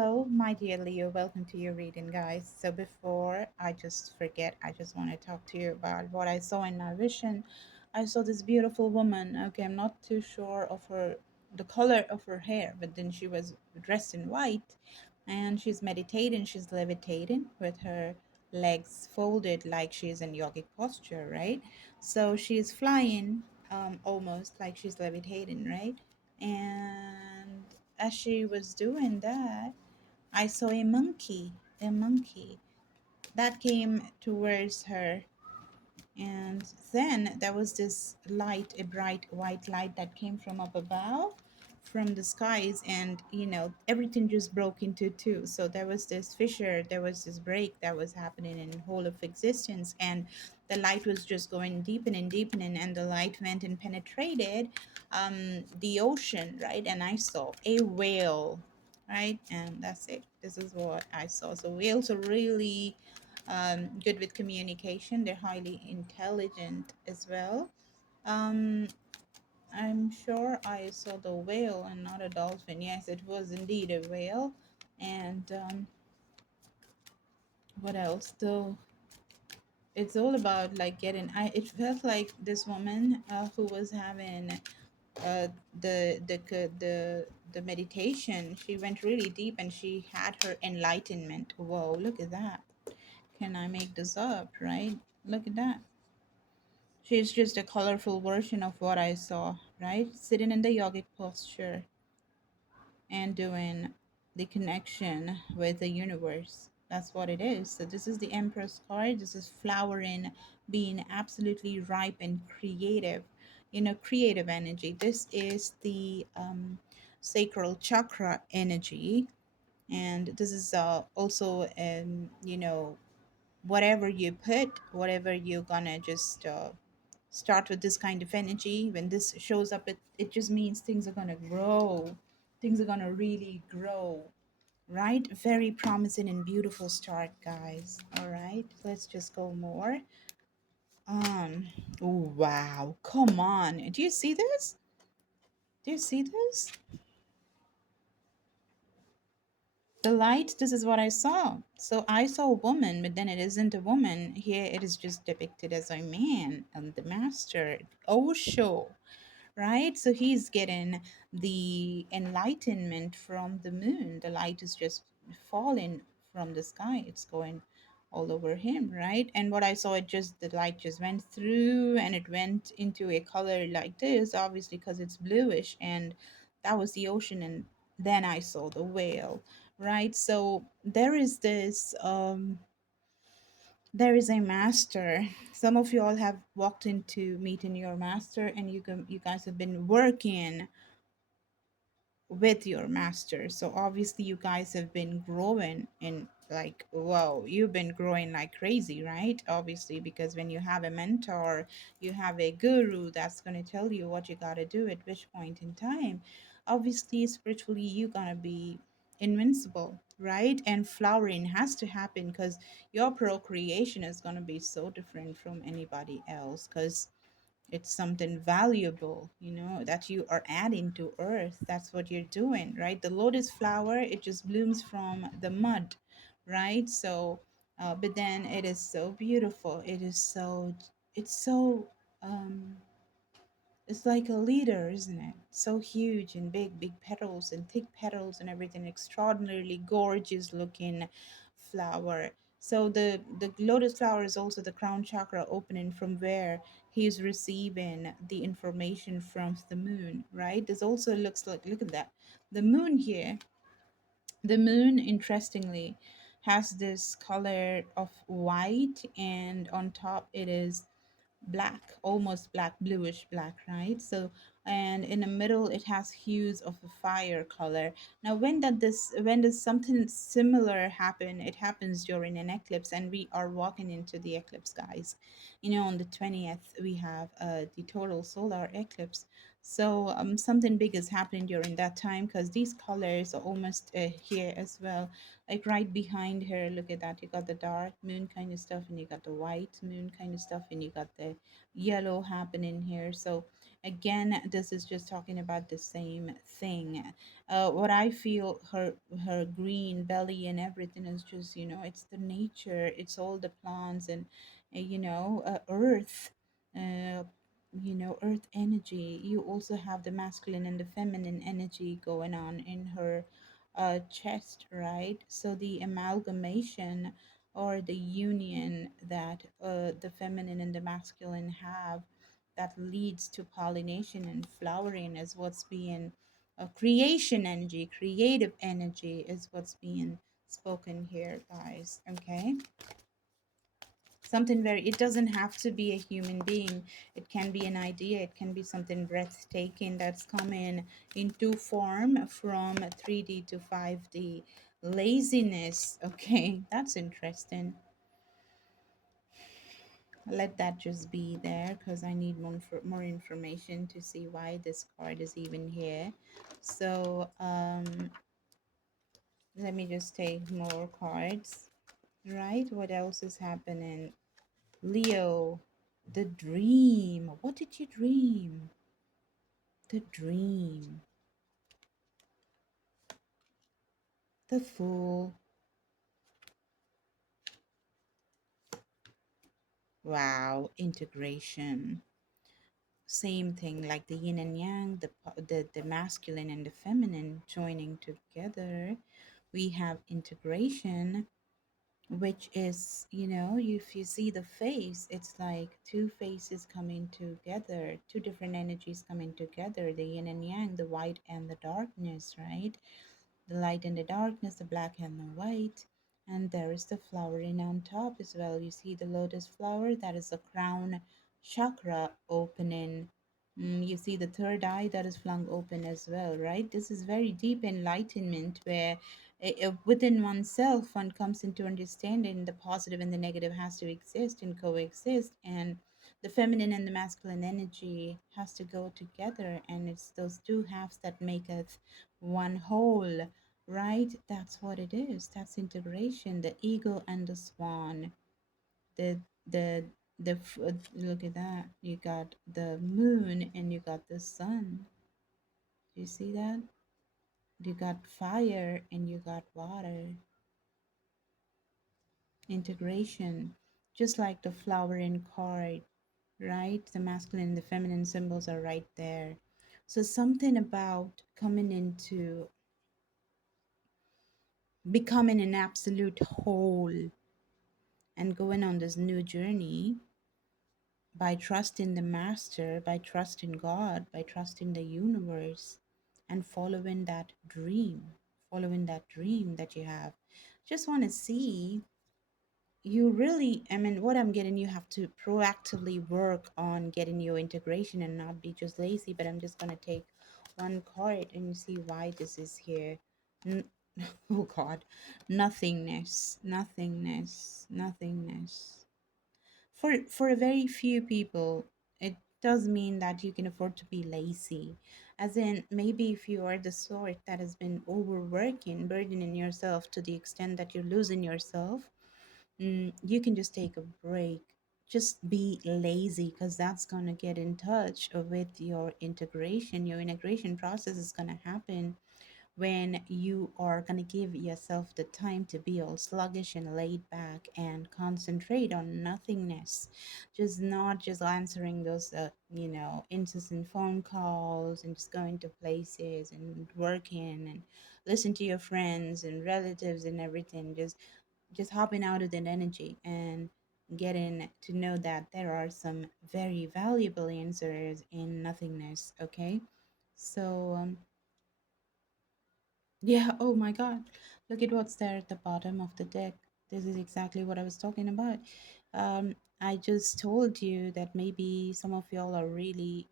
hello, my dear Leo. Welcome to your reading, guys. So, before I just forget, I just want to talk to you about what I saw in my vision. I saw this beautiful woman. Okay, I'm not too sure of the color of her hair, but then she was dressed in white and she's meditating, she's levitating with her legs folded like she's in yogic posture, right? So, she's flying almost like she's levitating, right? And as she was doing that, I saw a monkey that came towards her. And then there was this light, a bright white light that came from up above, from the skies, and everything just broke into two. So there was this fissure, there was this break that was happening in the whole of existence, and the light was just going deepening, and the light went and penetrated the ocean, right? And I saw a whale, right? And that's it. This is what I saw. So whales are really good with communication. They're highly intelligent as well. Um, I'm sure I saw the whale and not a dolphin. Yes, it was indeed a whale. And what else? Though it's all about like getting. It felt like this woman who was having uh, the meditation. She went really deep and she had her enlightenment. Whoa! Look at that. Can I make this up? Right? Look at that. She's just a colorful version of what I saw, right? Sitting in the yogic posture and doing the connection with the universe. That's what it is. So this is the Empress card. This is flowering, being absolutely ripe and creative, creative energy. This is the sacral chakra energy. And this is also, whatever you put, whatever you're gonna just start with this kind of energy. When this shows up, it just means things are gonna grow. Things are gonna really grow, right? Very promising and beautiful start, guys. All right, let's just go more. Um, oh, wow, come on. Do you see this? Do you see this? The light, this is what I saw. So I saw a woman, but then it isn't a woman. Here it is just depicted as a man and the master. Osho, right? So he's getting the enlightenment from the moon. The light is just falling from the sky. It's going all over him, right? And what I saw, it just, the light just went through and it went into a color like this, obviously, because it's bluish. And that was the ocean. And then I saw the whale, right? So there is a master. Some of you all have walked into meeting your master, and you guys have been working with your master. So obviously you guys have been growing in, like, wow, you've been growing like crazy, right? Obviously, because when you have a mentor, you have a guru that's going to tell you what you got to do at which point in time. Obviously, spiritually, you're going to be invincible, right? And flowering has to happen because your procreation is going to be so different from anybody else, because it's something valuable, that you are adding to earth. That's what you're doing, right? The lotus flower, it just blooms from the mud, right? So but then it is so beautiful. It's so um it's like a leader, isn't it? So huge and big petals and thick petals and everything. Extraordinarily gorgeous looking flower. So the lotus flower is also the crown chakra opening, from where he's receiving the information from the moon, right? This also looks like, look at that. The moon here, the moon, interestingly, has this color of white, and on top it is black, almost black, bluish black, right? So, and in the middle it has hues of a fire color. Now when does something similar happen? It happens during an eclipse, and we are walking into the eclipse, guys. On the 20th we have the total solar eclipse. So something big is happening during that time, because these colors are almost here as well, like right behind her. Look at that. You got the dark moon kind of stuff, and you got the white moon kind of stuff, and you got the yellow happening here. So Again, this is just talking about the same thing. What I feel, her green belly and everything is just, it's the nature, it's all the plants and earth, uh, earth energy. You also have the masculine and the feminine energy going on in her chest, right? So the amalgamation or the union that the feminine and the masculine have, that leads to pollination and flowering, is what's being creation energy, creative energy is what's being spoken here, guys. Okay, something very, it doesn't have to be a human being, it can be an idea, it can be something breathtaking that's coming into form from 3D to 5D. Laziness, okay, that's interesting. Let that just be there because I need more information to see why this card is even here. So let me just take more cards. Right, what else is happening? Leo, the dream. What did you dream? The dream. The fool. Wow, integration. Same thing like the yin and yang, the masculine and the feminine joining together. We have integration, which is, if you see the face, it's like two faces coming together, two different energies coming together, the yin and yang, the white and the darkness, right? The light and the darkness, the black and the white. And there is the flowering on top as well. You see the lotus flower, that is the crown chakra opening. You see the third eye that is flung open as well, right? This is very deep enlightenment where within oneself one comes into understanding the positive and the negative has to exist and coexist, and the feminine and the masculine energy has to go together, and it's those two halves that maketh one whole, right? That's what it is. That's integration. The eagle and the swan. The the look at that. You got the moon and you got the sun. Do you see that? You got fire and you got water. Integration. Just like the flower in card, right? The masculine and the feminine symbols are right there. So something about coming into becoming an absolute whole and going on this new journey by trusting the master, by trusting God, by trusting the universe, and following that dream that you have. Just want to see you really, I mean, what I'm getting, you have to proactively work on getting your integration and not be just lazy. But I'm just going to take one card and you see why this is here. N- oh God, nothingness, nothingness, nothingness. For a very few people, it does mean that you can afford to be lazy. As in, maybe if you are the sort that has been overworking, burdening yourself to the extent that you're losing yourself, you can just take a break. Just be lazy because that's going to get in touch with your integration. Your integration process is going to happen when you are going to give yourself the time to be all sluggish and laid back and concentrate on nothingness, just not just answering those incessant phone calls and just going to places and working and listen to your friends and relatives and everything, just hopping out of that energy and getting to know that there are some very valuable answers in nothingness. Okay, so yeah, oh my God. Look at what's there at the bottom of the deck. This is exactly what I was talking about. I just told you that maybe some of y'all are really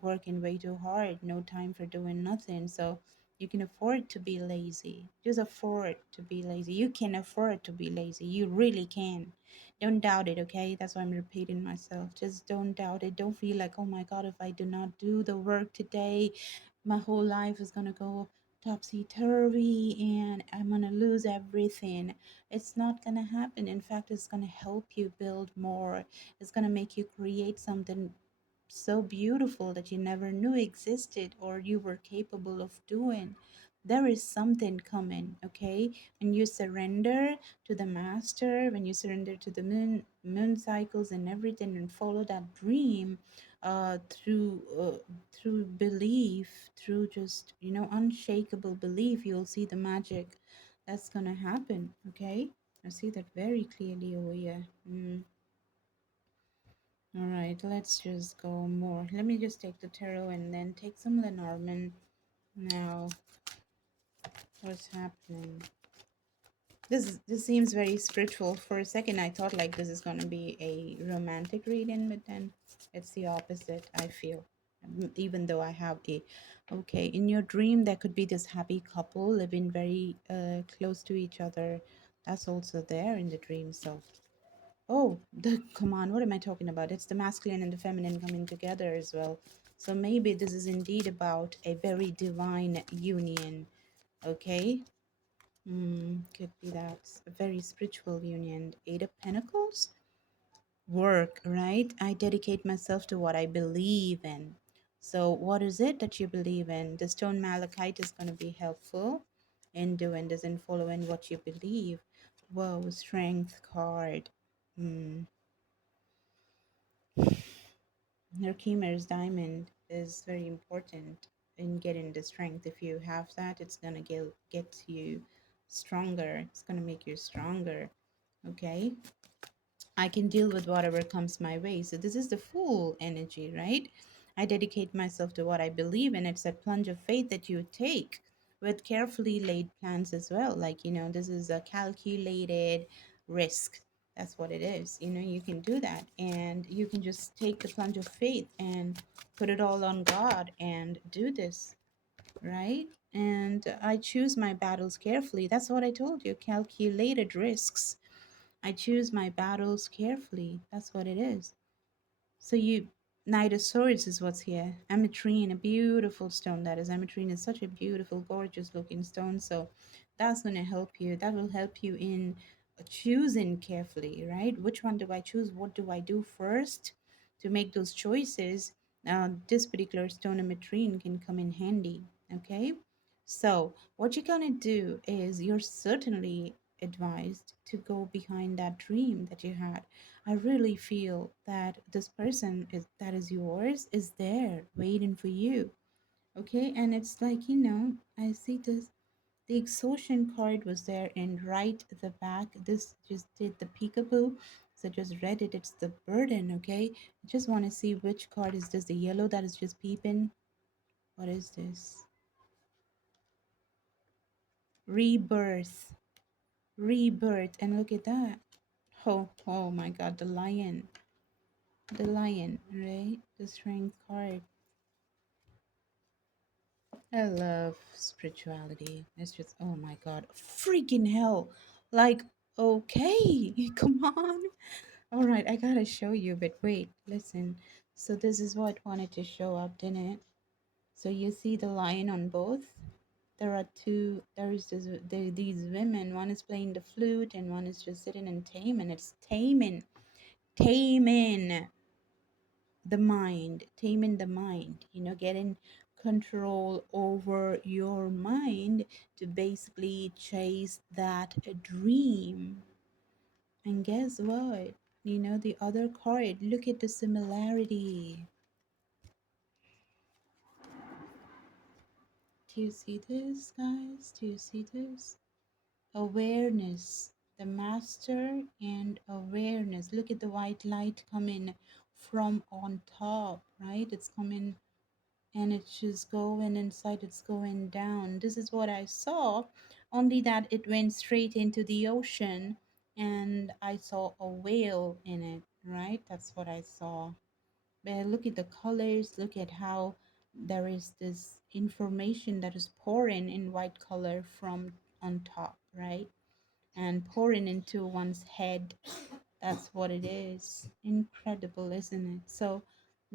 working way too hard, no time for doing nothing. So you can afford to be lazy. Just afford to be lazy. You can afford to be lazy. You really can. Don't doubt it, okay? That's why I'm repeating myself. Just don't doubt it. Don't feel like, oh my God, if I do not do the work today, my whole life is going to go topsy turvy and I'm going to lose everything. It's not going to happen. In fact, it's going to help you build more. It's going to make you create something so beautiful that you never knew existed or you were capable of doing. There is something coming, okay? When you surrender to the master, when you surrender to the moon cycles and everything and follow that dream through belief, through just, unshakable belief, you'll see the magic that's gonna happen, okay? I see that very clearly over here. All right, let's just go more. Let me just take the tarot and then take some Lenormand. Now, what's happening? This seems very spiritual. For a second, I thought like this is gonna be a romantic reading, but then it's the opposite. I feel, even though I have a, okay, in your dream there could be this happy couple living very close to each other. That's also there in the dream. So oh, come on, what am I talking about? It's the masculine and the feminine coming together as well. So maybe this is indeed about a very divine union, okay? Could be that a very spiritual union. Eight of Pentacles, work, right? I dedicate myself to what I believe in. So, what is it that you believe in? The stone malachite is going to be helpful in doing this and following what you believe. Whoa, strength card. Hmm. Herkimer's diamond is very important in getting the strength. If you have that, it's gonna get you stronger. It's gonna make you stronger. Okay, I can deal with whatever comes my way. So this is the Fool energy, right? I dedicate myself to what I believe in. It's that plunge of faith that you take with carefully laid plans as well. Like, this is a calculated risk. That's what it is. You can do that and you can just take the plunge of faith and put it all on God and do this, right? And I choose my battles carefully. That's what I told you, calculated risks. I choose my battles carefully. That's what it is. So Knight of Swords is what's here. Ametrine, a beautiful stone that is. Ametrine is such a beautiful, gorgeous looking stone. So that's going to help you. That will help you in choosing carefully, right? Which one do I choose? What do I do first to make those choices? This particular stone ametrine can come in handy, okay? So what you're going to do is you're certainly advised to go behind that dream that you had. I really feel that this person that is yours is there waiting for you. Okay, and it's like, I see this. The exhaustion card was there and right at the back. This just did the peekaboo. So just read it. It's the burden. Okay, I just want to see which card is this. The yellow that is just peeping. What is this? Rebirth. Rebirth. And look at that. Oh my God, the lion. The lion, right? The strength card. I love spirituality. It's just, oh my God, freaking hell. Like, okay, come on. All right, I gotta show you, but wait, listen. So this is what wanted to show up, didn't it? So you see the lion on both. There are two. These women. One is playing the flute, and one is just sitting and taming. It's taming taming the mind, getting control over your mind to basically chase that dream. And guess what? The other card, look at the similarity. Do you see this, guys? Do you see this? Awareness, the master and awareness. Look at the white light coming from on top, right? It's coming and it's just going inside, it's going down. This is what I saw, only that it went straight into the ocean and I saw a whale in it, right? That's what I saw. But look at the colors, look at how there is this information that is pouring in white color from on top, right? And pouring into one's head. That's what it is. Incredible, isn't it? So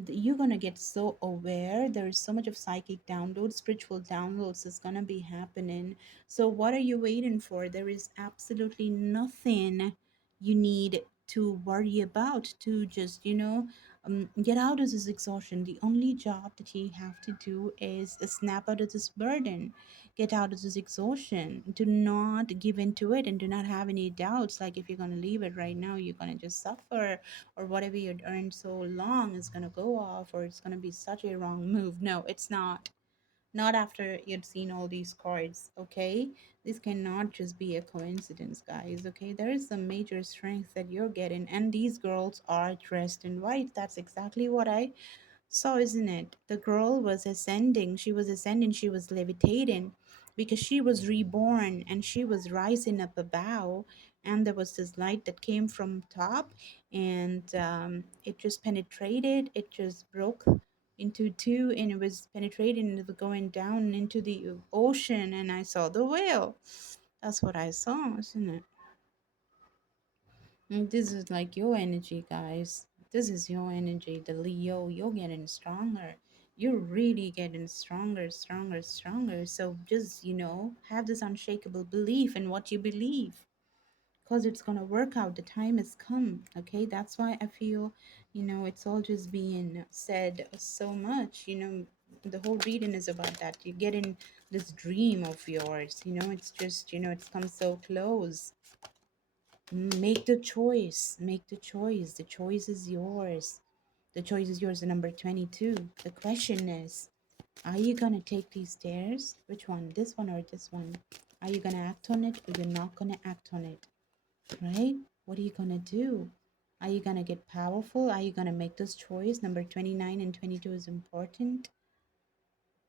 you're going to get so aware. There is so much of psychic downloads, spiritual downloads is going to be happening. So what are you waiting for? There is absolutely nothing you need to worry about to just, Get out of this exhaustion. The only job that you have to do is snap out of this burden. Get out of this exhaustion. Do not give into it and do not have any doubts. Like if you're going to leave it right now, you're going to just suffer, or whatever you earned so long is going to go off, or it's going to be such a wrong move. No, it's not. Not after you'd seen all these cards, okay? This cannot just be a coincidence, guys, okay? There is some major strength that you're getting, and these girls are dressed in white. That's exactly what I saw, isn't it? The girl was ascending, she was levitating because she was reborn and she was rising up above. And there was this light that came from top, and it just penetrated, it just broke into two, and it was penetrating and it was going down into the ocean. And I saw the whale. That's what I saw, isn't it? And this is like your energy, guys. This is your energy, the Leo. You're getting stronger. You're really getting stronger, stronger, stronger. So just, have this unshakable belief in what you believe, because it's going to work out. The time has come. Okay. That's why I feel, it's all just being said so much. The whole reading is about that. You get in this dream of yours. It's just, it's come so close. Make the choice. Make the choice. The choice is yours. The choice is yours. The number 22. The question is, are you going to take these stairs? Which one? This one or this one? Are you going to act on it, or you're not going to act on it? Right? What are you going to do? Are you going to get powerful? Are you going to make this choice? Number 29 and 22 is important.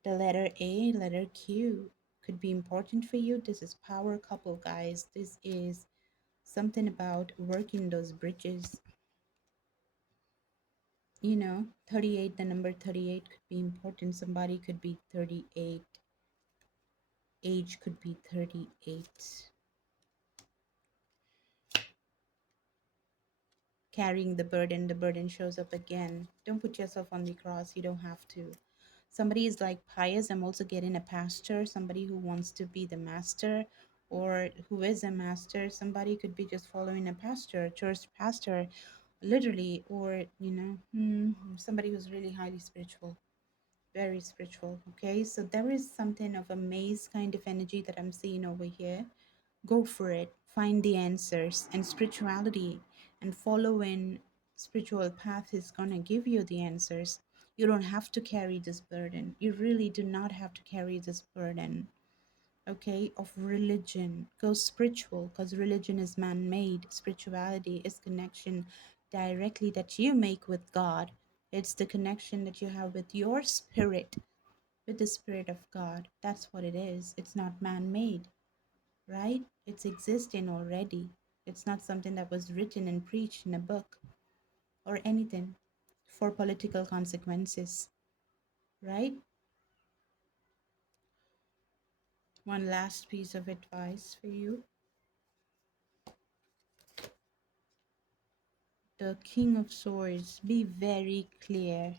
The letter A, letter Q could be important for you. This is power couple, guys. This is something about working those bridges. 38, the number 38 could be important. Somebody could be 38. Age could be 38. Carrying the burden shows up again. Don't put yourself on the cross. You don't have to. Somebody is like pious. I'm also getting a pastor, somebody who wants to be the master, or who is a master. Somebody could be just following a pastor, a church pastor, literally, or somebody who's really highly spiritual, very spiritual. Okay, so there is something of a maze kind of energy that I'm seeing over here. Go for it, find the answers, and spirituality and following spiritual path is going to give you the answers. You don't have to carry this burden. You really do not have to carry this burden, okay, of religion. Go spiritual, because religion is man-made. Spirituality is connection directly that you make with God. It's the connection that you have with your spirit, with the spirit of God. That's what it is. It's not man-made, right? It's existing already. It's not something that was written and preached in a book or anything for political consequences, right? One last piece of advice for you. The King of Swords, be very clear.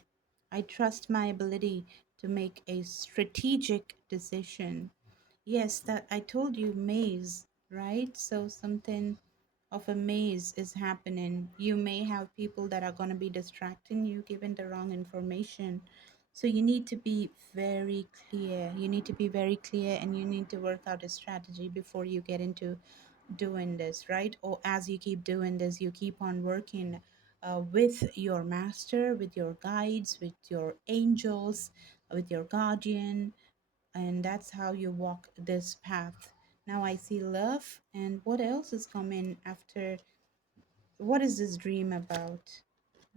I trust my ability to make a strategic decision. Yes, that I told you, maze, right? So something of a maze is happening. You may have people that are going to be distracting you, giving the wrong information. So you need to be very clear. You need to be very clear, and you need to work out a strategy before you get into doing this, right? Or as you keep doing this, you keep on working with your master, with your guides, with your angels, with your guardian, and that's how you walk this path. Now I see love, and what else is coming after? What is this dream about?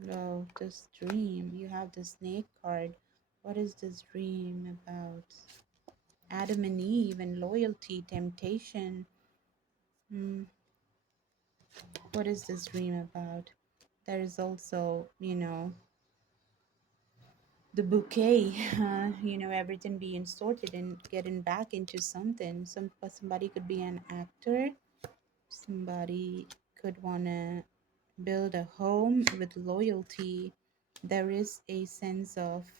Love, this dream. You have the snake card. What is this dream about? Adam and Eve and loyalty, temptation. Hmm. What is this dream about? There is also, the bouquet, everything being sorted and getting back into something. Somebody could be an actor. Somebody could want to build a home with loyalty. There is a sense of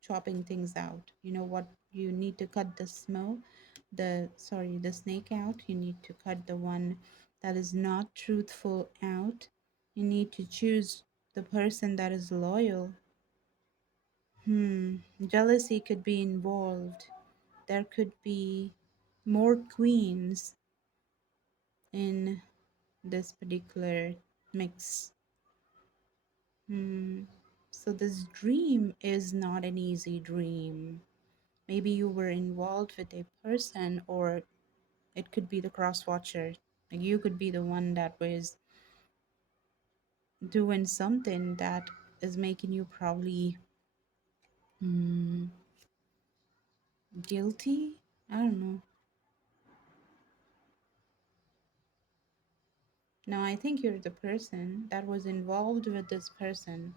chopping things out. You know what? You need to cut the snake out. You need to cut the one that is not truthful out. You need to choose The person that is loyal. Jealousy could be involved. There could be more queens in this particular mix. Hmm. So this dream is not an easy dream. Maybe you were involved with a person, or it could be the cross watcher. Like you could be the one that was doing something that is making you probably mm, guilty. I don't know. No, I think you're the person that was involved with this person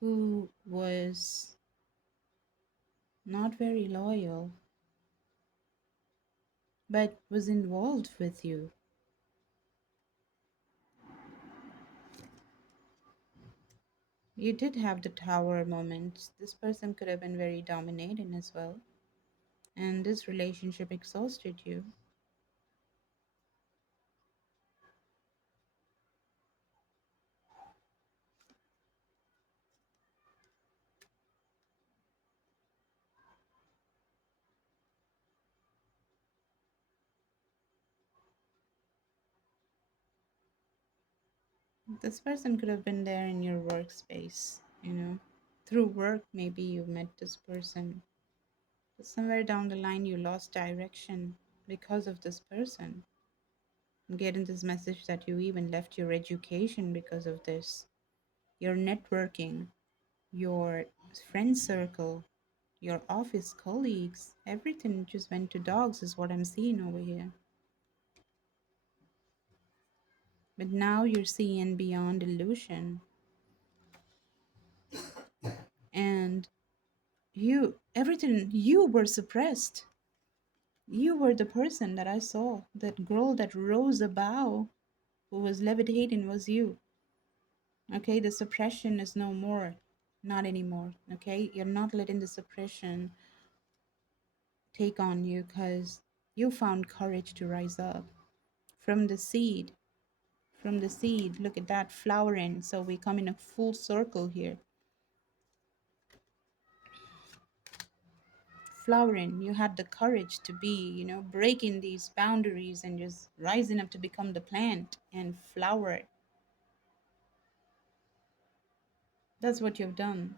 who was not very loyal, but was involved with you. You did have the tower moment. This person could have been very dominating as well. And this relationship exhausted you. This person could have been there in your workspace, you know. Through work, maybe you met this person. But somewhere down the line, you lost direction because of this person. I'm getting this message that you even left your education because of this. Your networking, your friend circle, your office colleagues, everything just went to dogs, is what I'm seeing over here. But now you're seeing beyond illusion. And everything, you were suppressed. You were the person that I saw. That girl that rose above, who was levitating, was you. Okay, the suppression is no more. Not anymore. Okay, you're not letting the suppression take on you because you found courage to rise up from the seed. From the seed, look at that flowering. So we come in a full circle here. Flowering, you had the courage to be, breaking these boundaries and just rising up to become the plant and flower. That's what you've done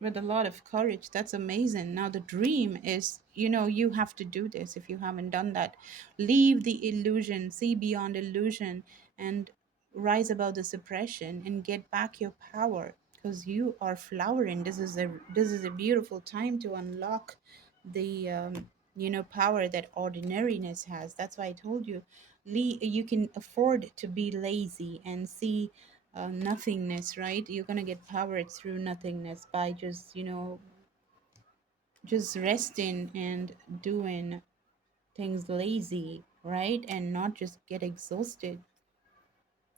with a lot of courage. That's amazing. Now, the dream is, you have to do this if you haven't done that. Leave the illusion, see beyond illusion, and rise above the suppression and get back your power because you are flowering. This is a beautiful time to unlock the power that ordinariness has. That's why I told you, you can afford to be lazy and see nothingness, right? You're gonna get powered through nothingness by just resting and doing things lazy, right? And not just get exhausted.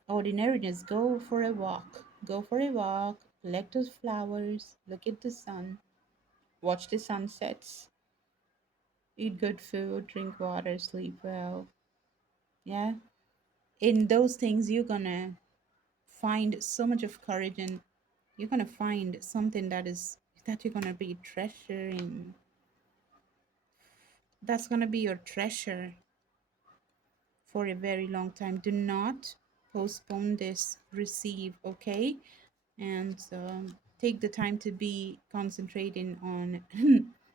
Ordinariness, go for a walk. Go for a walk, collect those flowers, look at the sun, watch the sunsets, eat good food, drink water, sleep well. Yeah. In those things, you're gonna find so much of courage, and you're gonna find something that you're gonna be treasuring. That's gonna be your treasure for a very long time. Do not postpone this. Receive, okay? And take the time to be concentrating on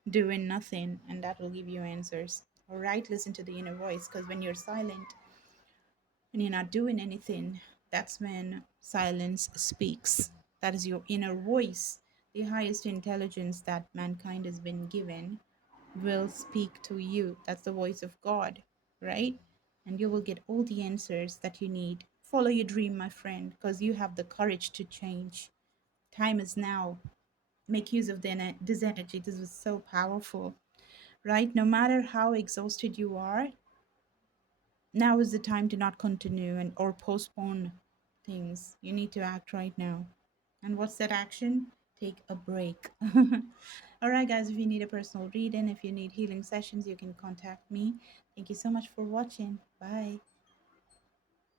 doing nothing, and that will give you answers. All right, listen to the inner voice, because when you're silent and you're not doing anything, that's when silence speaks. That is your inner voice. The highest intelligence that mankind has been given will speak to you. That's the voice of God, right? And you will get all the answers that you need. Follow your dream, my friend, because you have the courage to change. Time is now. Make use of this energy. This was so powerful, right? No matter how exhausted you are, now is the time to not continue and or postpone things. You need to act right now. And what's that action? Take a break. All right, guys, if you need a personal reading, if you need healing sessions, you can contact me. Thank you so much for watching. Bye.